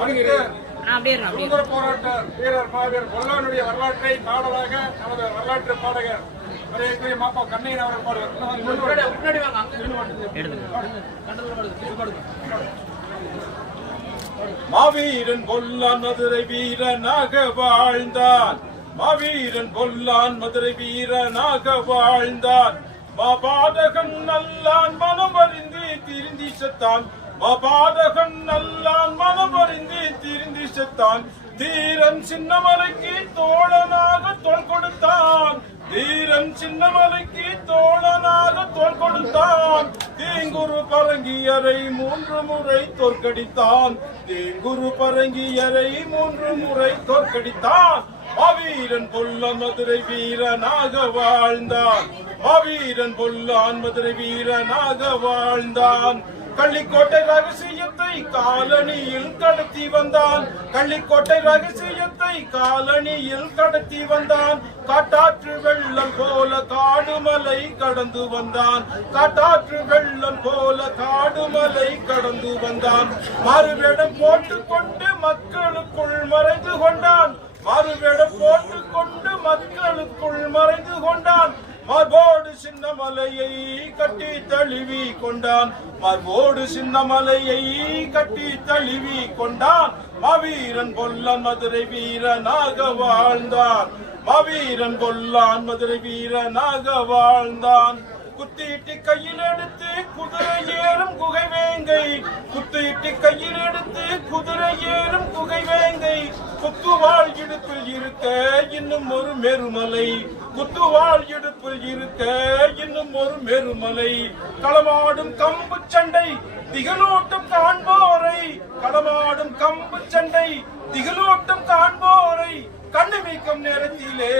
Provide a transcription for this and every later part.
தலைவர் வீரர் மாவீரர் பொல்லானுடைய வரலாற்றை பாடலாக நமது வரலாற்று பாடகர் மாப்பா கண்ணையன் அவர்கள் பாடுவார் முன்னாடி வாங்க மாவீரன் பொல்லான் மதுரை வீரனாக வாழ்ந்தான். மாவீரன் பொல்லான் மதுரை வீரனாக வாழ்ந்தான். மாபாதகன் நல்லான் மனம் அறிந்து திருந்தி செத்தான் மாபாதகன் நல்லான் மனம் அறிந்து திருந்தி தீரன் சின்னமலைக்கு தோழனாக தோல் கொடுத்தான். தீரன் சின்னமலைக்கு தோழனாக தோல் கொடுத்தான். தீங்குரு பரங்கியரை மூன்று முறை தோற்கடித்தான். தீங்குரு பரங்கியரை மூன்று முறை தோற்கடித்தான். மாவீரன் பொல்ல மதுரை வீரனாக வாழ்ந்தான். மாவீரன் பொல்லான் மதுரை வீரனாக வாழ்ந்தான். கள்ளிக்கோட்டை ரகசியத்தை காலனியில் கடத்தி வந்தான். கள்ளிக்கோட்டை ரகசியத்தை காலனியில் கடத்தி வந்தான். காட்டாற்று வெள்ளம் போல காடுமலை கடந்து வந்தான். காட்டாற்று வெள்ளம் போல காடுமலை கடந்து வந்தான். மறுவேடம் போட்டுக்கொண்டு மக்களுக்குள் மறைந்து கொண்டான். மறுவேடம் போட்டுக்கொண்டு மக்களுக்குள் மறைந்து கொண்டான். மார்போடு சின்ன மலையை கட்டி தழுவி கொண்டான். மார்போடு சின்ன மலையை கட்டி தழுவி கொண்டான். மாவீரன் கொல்லான் மதுரை வீரனாக வாழ்ந்தான். மாவீரன் கொல்லான் மதுரை வீரனாக வாழ்ந்தான். குத்திட்டு கையில் எடுத்து குதிரை ஏறும் குகை வேங்கை. குத்திட்டு கையில் எடுத்து குத்துவாள் இடுப்பில் இருக்க இன்னும் ஒரு மெருமலை. குத்துவாள் இடுப்பில் இருக்க இன்னும் ஒரு மெருமலை. களமாடும் கம்பு சண்டை திகழோட்டம் காண்போரை. களமாடும் கம்பு சண்டை திகழோட்டம் காண்போரை. கண்ணிமைக்கும் நேரத்திலே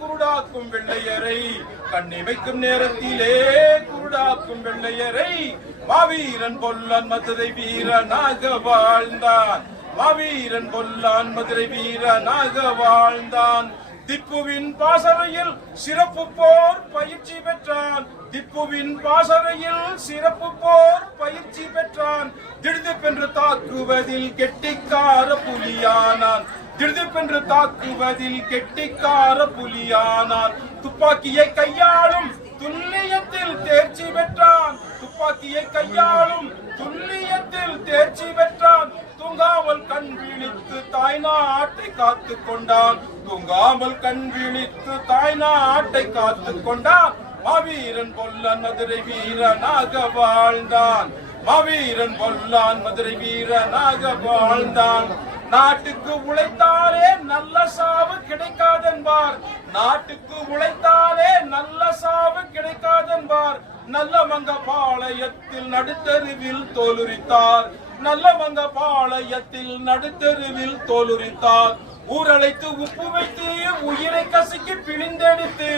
குருடாக்கும் வெள்ளையரை. கண்ணிமைக்கும் நேரத்திலே குருடாக்கும் வெள்ளையரை. மாவீரன் பொல்லன் மதுரை வீரனாக வாழ்ந்தான். மாவீரன் கொல்லான் மதுரை வீரனாக வாழ்ந்தான். திப்புவின் பாசறையில் சிறப்பு போர் பயிற்சி பெற்றான். திப்புவின் பாசறையில் சிறப்பு போர் பயிற்சி பெற்றான். திடுதிப்பென்று தாக்குவதில் கெட்டிக்கார புலியானான். திடுதிப்பென்று தாக்குவதில் கெட்டிக்கார புலியானான். துப்பாக்கியை கையாளும் துல்லியத்தில் தேர்ச்சி பெற்றான். துப்பாக்கியை கையாளும் துல்லியத்தில் தேர்ச்சி பெற்றான். தூங்காமல் கண் விழித்து தாய் நாட்டை காத்து கொண்டான். தூங்காமல் கண் விழித்து தாய் நாட்டை காத்து கொண்டான். மாவீரன் பொல்லன் மதுரை வீரனாக வாழ்ந்தான். மாவீரன் பொல்லான் மதுரை வீரனாக வாழ்ந்தான். நாட்டுக்கு உழைத்தாலே நல்ல சாவு கிடைக்காதென்பார். நாட்டுக்கு உழைத்தாலே நல்ல சாவு கிடைக்காதென்பார். நல்ல மங்க பாளையத்தில் நடுத்தருவில் தோலுரித்தார். நல்லவங்க பாளையத்தில் நடுத்தருவில் தோலுரித்தார். ஊரழைத்து உப்பு வைத்து உயிரை கசுக்கி பிழிந்தெடுத்து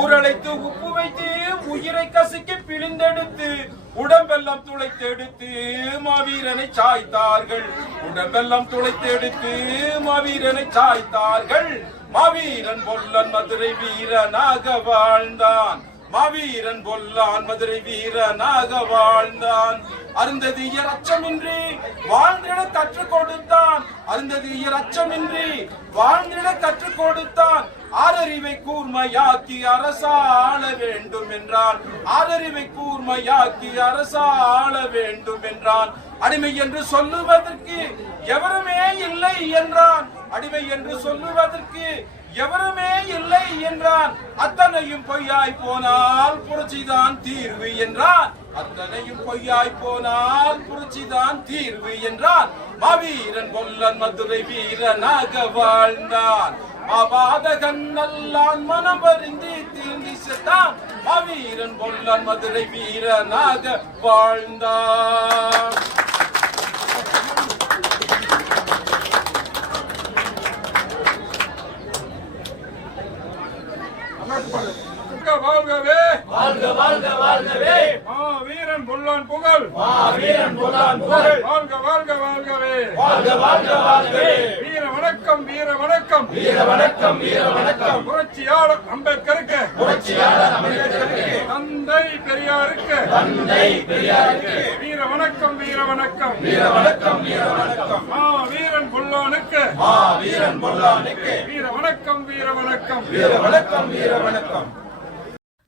ஊரழைத்து உப்பு வைத்து உயிரை கசுக்கி பிழிந்தெடுத்து உடம்பெல்லாம் துளைத்தெடுத்து மாவீரனை சாய்த்தார்கள். உடம்பெல்லாம் துளைத்தெடுத்து மாவீரனை சாய்த்தார்கள். மாவீரன் பொல்லன் மதுரை வீரனாக வாழ்ந்தான். மாவீரன் பொல்லான் மதுரை வீரனாக வாழ்ந்தான். அருந்ததியர் அச்சமின்றி வாழ்ந்திட கற்றுக் கொடுத்தான். அருந்ததியர் அச்சமின்றி வாழ்ந்திட கற்றுக் கொடுத்தான். ஆறறிவை கூர்மையாக்கி அரசாள வேண்டும் என்றான். ஆறறிவை கூர்மையாக்கி அரசாள வேண்டும் என்றான். அடிமை என்று சொல்லுவதற்கு எவருமே இல்லை என்றான். அடிமை என்று சொல்லுவதற்கு எவருமே இல்லை என்றான். அத்தனையும் பொய்யாய் போனால் புரட்சிதான் தீர்வு என்றான். அத்தனையும் பொய்யாய் போனால் புரட்சிதான் தீர்வு என்றான். மாவீரன் பொல்லன் மதுரை வீரனாக வாழ்ந்தான். மாபாதகன் நல்லான் மனம் அறிந்து தீர்ந்து செத்தான். மாவீரன் பொல்லன் மதுரை வீரனாக வாழ்ந்தான். வாழ்கவே. வாழ்க வாழ்க வாழ்கவே. மா வீரன் பொல்லான் புகழ். மா வீரன் புலான் புகழ். வாழ்க வாழ்க வாழ்கவே. வாழ்க வாழ்க வாழ்கவே. வீர வணக்கம் வீர வணக்கம். வீர வணக்கம் வீர வணக்கம். புரட்சியாளர் அம்பேத்கருக்கு. புரட்சியாளர் அம்பேத்கருக்கு. தந்தை பெரியாருக்கு. தந்தை பெரியாருக்கு. வீர வணக்கம் வீர வணக்கம். வீர வணக்கம் வீர வணக்கம். மா வீரன் பொல்லானுக்கு. மா வீரன் பொல்லானுக்கு. வீர வணக்கம் வீர வணக்கம். வீர வணக்கம் வீர வணக்கம்.